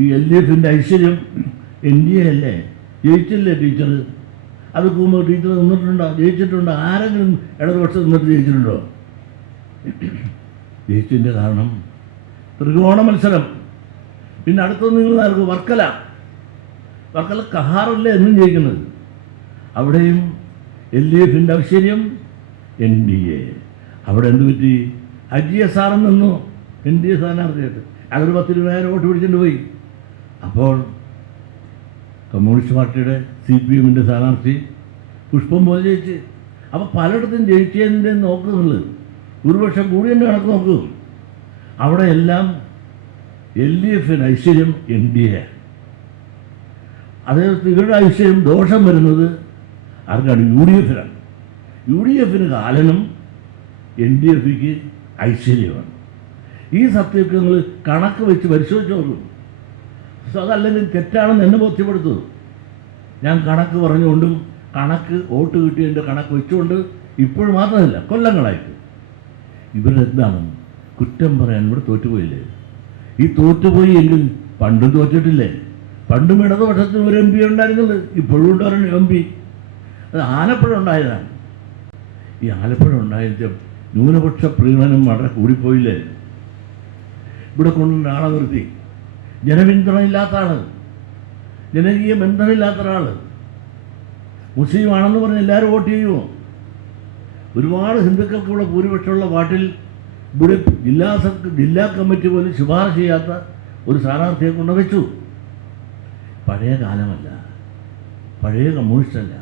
ഈ LDFിൻ്റെ ഐശ്വര്യം NDA അല്ലേ? ജയിച്ചില്ലേ ടീച്ചർ? അത് പോകുമ്പോൾ ടീച്ചർ നിന്നിട്ടുണ്ടോ? ജയിച്ചിട്ടുണ്ടോ? ആരെങ്കിലും ഇടതുപക്ഷം നിന്നിട്ട് ജയിച്ചിട്ടുണ്ടോ? ജയിച്ചതിൻ്റെ കാരണം ത്രികോണ മത്സരം. പിന്നെ അടുത്തത് നിങ്ങൾ നൽകും വർക്കല കഹാറല്ലേ എന്നും ജയിക്കുന്നത്. അവിടെയും LDFിൻ്റെ ഐശ്വര്യം NDA. അവിടെ എന്ത് പറ്റി? അജിയ സാറും നിന്നു NDA സ്ഥാനാർത്ഥിയായിട്ട്. അതൊരു 10,000 വോട്ട് പിടിച്ചിട്ട് പോയി. അപ്പോൾ കമ്മ്യൂണിസ്റ്റ് പാർട്ടിയുടെ CPMൻ്റെ സ്ഥാനാർത്ഥി പുഷ്പം പോലെ ജയിച്ച്. അപ്പോൾ പലയിടത്തും ജയിച്ചതിൻ്റെ നോക്കുന്നുള്ളത് ഭൂരിപക്ഷം കൂടി തന്നെ കണക്ക് നോക്കും. അവിടെ എല്ലാം LDFിന് ഐശ്വര്യം NDA. അതേ ഇവരുടെ ഐശ്വര്യം ദോഷം വരുന്നത് ആർക്കാണ്? UDFിനാണ്. UDFിന് കാലനും NDFക്ക് ഐശ്വര്യമാണ്. ഈ സത്യമൊക്കെ നിങ്ങൾ കണക്ക് വെച്ച് പരിശോധിച്ച് നോക്കും. അതല്ലെങ്കിൽ തെറ്റാണെന്ന് എന്നെ ബോധ്യപ്പെടുത്തുന്നു. ഞാൻ കണക്ക് പറഞ്ഞുകൊണ്ടും കണക്ക് വോട്ട് കിട്ടിയതിൻ്റെ കണക്ക് വെച്ചുകൊണ്ട് ഇപ്പോഴും മാത്രമല്ല കൊല്ലങ്ങളായിട്ട് ഇവരെന്താണ് കുറ്റം പറയാൻ ഇവിടെ തോറ്റുപോയില്ലേ? ഈ തോറ്റുപോയി എങ്കിൽ പണ്ടും തോറ്റിട്ടില്ലേ? പണ്ടും ഇടതുപക്ഷത്തിന് ഒരു MP ഉണ്ടായിരുന്നത്, ഇപ്പോഴും ഉണ്ട് ഒരു MP. അത് ആലപ്പുഴ ഉണ്ടായതാണ്. ഈ ആലപ്പുഴ ഉണ്ടായിട്ട് ന്യൂനപക്ഷ പ്രീണനം വളരെ കൂടിപ്പോയില്ലേ? ഇവിടെ കൊണ്ട് ആളെ നിർത്തി. ജനപിന്തുണയില്ലാത്ത ആൾ, ജനകീയ ബന്ധമില്ലാത്ത ഒരാൾ, മുസ്ലിം ആണെന്ന് പറഞ്ഞ് എല്ലാവരും വോട്ട് ചെയ്യുമോ? ഒരുപാട് ഹിന്ദുക്കൾക്ക് ഇവിടെ ഭൂരിപക്ഷമുള്ള പാർട്ടിയിൽ ഇവിടെ ജില്ലാ കമ്മിറ്റി പോലും ശുപാർശ ചെയ്യാത്ത ഒരു സ്ഥാനാർത്ഥിയെ കൊണ്ടുവച്ചു. പഴയ കാലമല്ല, പഴയ കമ്മ്യൂണിസ്റ്റല്ല.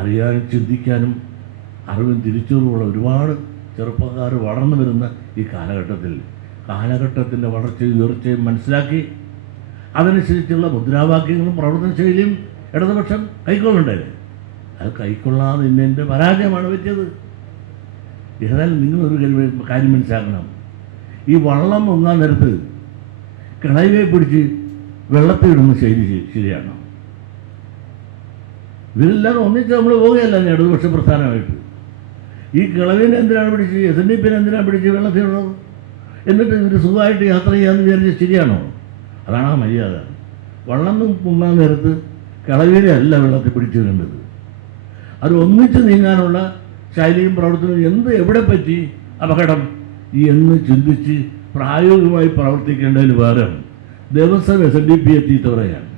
അറിയാനും ചിന്തിക്കാനും അറിവും തിരിച്ചറിവുള്ള ഒരുപാട് ചെറുപ്പക്കാർ വളർന്നു വരുന്ന ഈ കാലഘട്ടത്തിൻ്റെ വളർച്ചയും ഉയർച്ചയും മനസ്സിലാക്കി അതനുസരിച്ചുള്ള മുദ്രാവാക്യങ്ങളും പ്രവർത്തന ശൈലിയും ഇടതുപക്ഷം കൈക്കൊള്ളണ്ടേ? അത് കൈക്കൊള്ളാതെ ഇന്നെൻ്റെ പരാജയമാണ് പറ്റിയത്. ഏതായാലും നിങ്ങളൊരു കാര്യം മനസ്സിലാക്കണം. ഈ വള്ളം മുങ്ങാൻ നേരത്ത് കിണയിലെ പിടിച്ച് വെള്ളത്തിലിടുന്ന ശൈലി ശരിയാണോ? ഇവരെല്ലാവരും ഒന്നിച്ച് നമ്മൾ പോവുകയല്ല ഇടതുപക്ഷ പ്രസ്ഥാനമായിട്ട്. ഈ കിളവിനെ എന്തിനാണ് പിടിച്ച്, SNDPനെ എന്തിനാണ് പിടിച്ച് വെള്ളത്തിലുള്ളത്? എന്നിട്ട് ഇവർ സുഖമായിട്ട് യാത്ര ചെയ്യാമെന്ന് വിചാരിച്ചാൽ ശരിയാണോ? അതാണ് ആ മര്യാദ. വള്ളം മുങ്ങാൻ നേരത്ത് കിളവിനെ അല്ല വെള്ളത്തിൽ പിടിച്ചു കണ്ടത്. അത് ഒന്നിച്ച് നീങ്ങാനുള്ള ശൈലിയും പ്രവർത്തനവും എവിടെ പറ്റി അപകടം എന്ന് ചിന്തിച്ച് പ്രായോഗികമായി പ്രവർത്തിക്കേണ്ടതിന് പകരം ദിവസം SNDPയെ ചീത്ത പറയാണ്.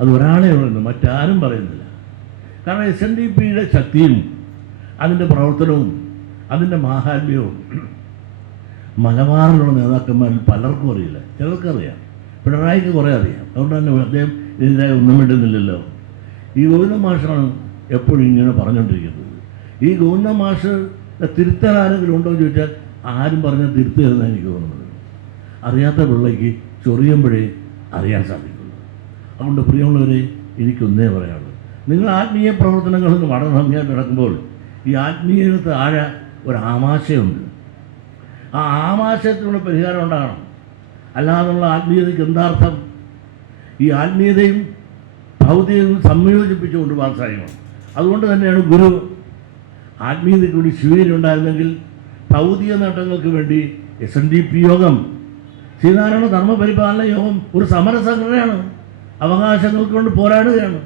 അത് ഒരാളെ പറയുന്നു, മറ്റാരും പറയുന്നില്ല. കാരണം SNDPയുടെ ശക്തിയും അതിൻ്റെ പ്രവർത്തനവും അതിൻ്റെ മാഹാത്മ്യവും മലബാറിലുള്ള നേതാക്കന്മാരിൽ പലർക്കും അറിയില്ല. ചിലർക്കറിയാം, പിണറായിക്ക് കുറേ അറിയാം. അതുകൊണ്ട് തന്നെ അദ്ദേഹം ഇതിനായി ഒന്നും വേണ്ടുന്നില്ലല്ലോ. ഈ ഗോവിന്ദ മാഷാണ് എപ്പോഴും ഇങ്ങനെ പറഞ്ഞുകൊണ്ടിരിക്കുന്നത്. ഈ ഗോവിന്ദ മാഷ് തിരുത്താൻ ആരെങ്കിലും ഉണ്ടോ എന്ന് ചോദിച്ചാൽ ആരും പറഞ്ഞാൽ തിരുത്തുകയെന്നാണ് എനിക്ക് തോന്നുന്നത്. അറിയാത്ത പിള്ളയ്ക്ക് ചൊറിയുമ്പോഴേ അറിയാൻ സാധിക്കുള്ളൂ. അതുകൊണ്ട് പ്രിയമുള്ളവരെ, എനിക്കൊന്നേ പറയാനുള്ളൂ. നിങ്ങൾ ആത്മീയ പ്രവർത്തനങ്ങളിൽ വളരെ ഭംഗിയായിട്ട് നടക്കുമ്പോൾ ഈ ആത്മീയത്തിന് താഴെ ഒരു ആമാശയുണ്ട്. ആ ആമാശയത്തിനുള്ള പരിഹാരം ഉണ്ടാകണം. അല്ലാതുള്ള ആത്മീയതയ്ക്ക് എന്താർത്ഥം? ഈ ആത്മീയതയും ഭൗതികവും സംയോജിപ്പിച്ചുകൊണ്ട് സാധിക്കണം. അതുകൊണ്ട് തന്നെയാണ് ഗുരു ആത്മീയതയ്ക്ക് വേണ്ടി ശിവയിൽ ഉണ്ടായിരുന്നെങ്കിൽ ഭൗതിക നേട്ടങ്ങൾക്ക് വേണ്ടി SNDP യോഗം, ശ്രീനാരായണ ധർമ്മപരിപാലന യോഗം ഒരു സമര സംഘടനയാണ്. അവകാശങ്ങൾക്ക് കൊണ്ട് പോരാടുകയാണ്.